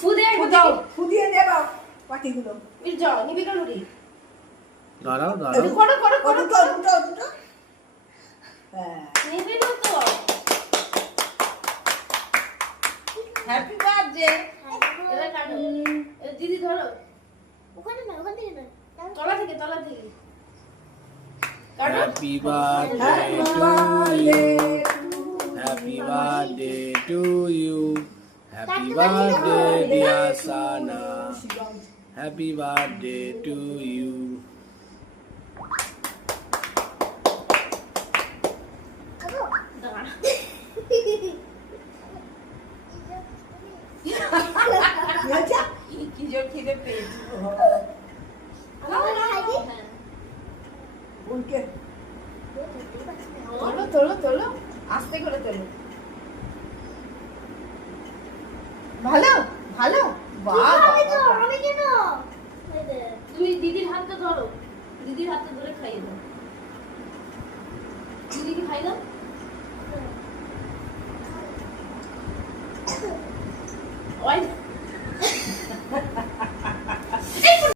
ফু দিয়ে দে পাখিগুলো। নিবি কেন রে? দাঁড়াও একটু করো করো করো দুটো হ্যাঁ নিবি না তো। Happy birthday. এটা কাটো। দিদি ধরো ওখানে না, ওখান থেকে না। তলা থেকে কাটো। Happy birthday to you happy birthday to you happy birthday dear Sana happy birthday to you দাঁড়া। কি জোর খিদে পেয়েছি উনকে তোলো তোলো তোলো আস্তে করে তোলো। ভালো ভালো বাহ আমি তো আমি কেন? এই দে। তুমি দিদির হাতটা ধরো, দিদির হাতটা ধরে খাইয়ে দাও। দিদিকে খাই দাও। ওই